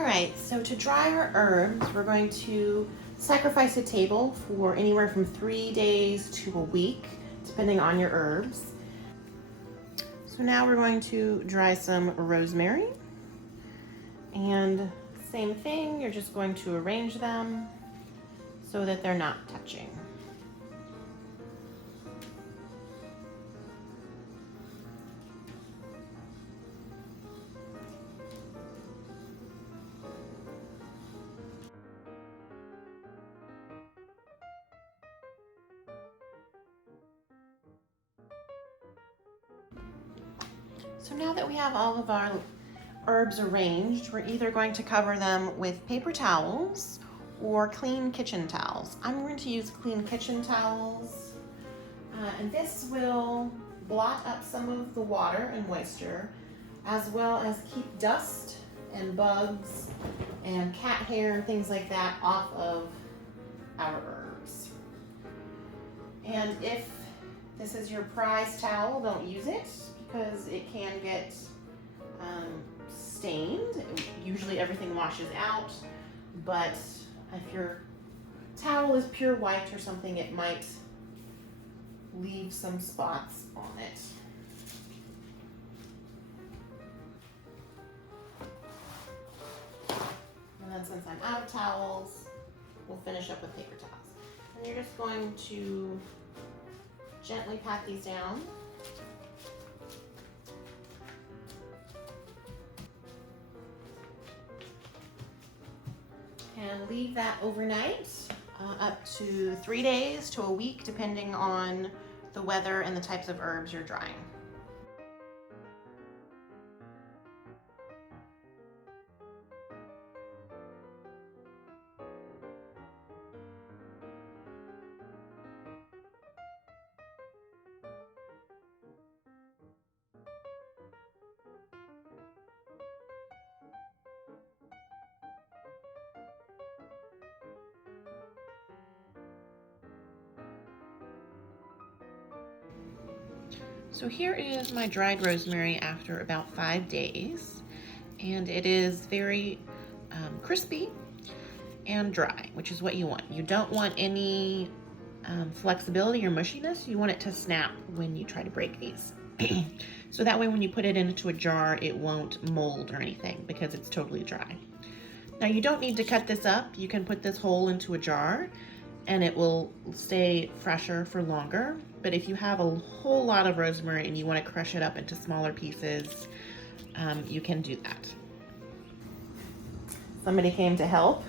All right, so to dry our herbs, we're going to sacrifice a table for anywhere from 3 days to a week, depending on your herbs. So now we're going to dry some rosemary. And same thing, you're just going to arrange them so that they're not touching. So now that we have all of our herbs arranged, we're either going to cover them with paper towels or clean kitchen towels. I'm going to use clean kitchen towels, and this will blot up some of the water and moisture, as well as keep dust and bugs and cat hair and things like that off of our herbs. And if this is your prized towel, don't use it because it can get stained. Usually everything washes out, but if your towel is pure white or something, it might leave some spots on it. And then since I'm out of towels, we'll finish up with paper towels. And you're just going to gently pat these down. And leave that overnight, up to 3 days to a week, depending on the weather and the types of herbs you're drying. So here is my dried rosemary after about 5 days, and it is very crispy and dry, which is what you want. You don't want any flexibility or mushiness. You want it to snap when you try to break these. So that way when you put it into a jar, it won't mold or anything because it's totally dry. Now you don't need to cut this up. You can put this whole into a jar and it will stay fresher for longer. But if you have a whole lot of rosemary and you want to crush it up into smaller pieces, you can do that. Somebody came to help.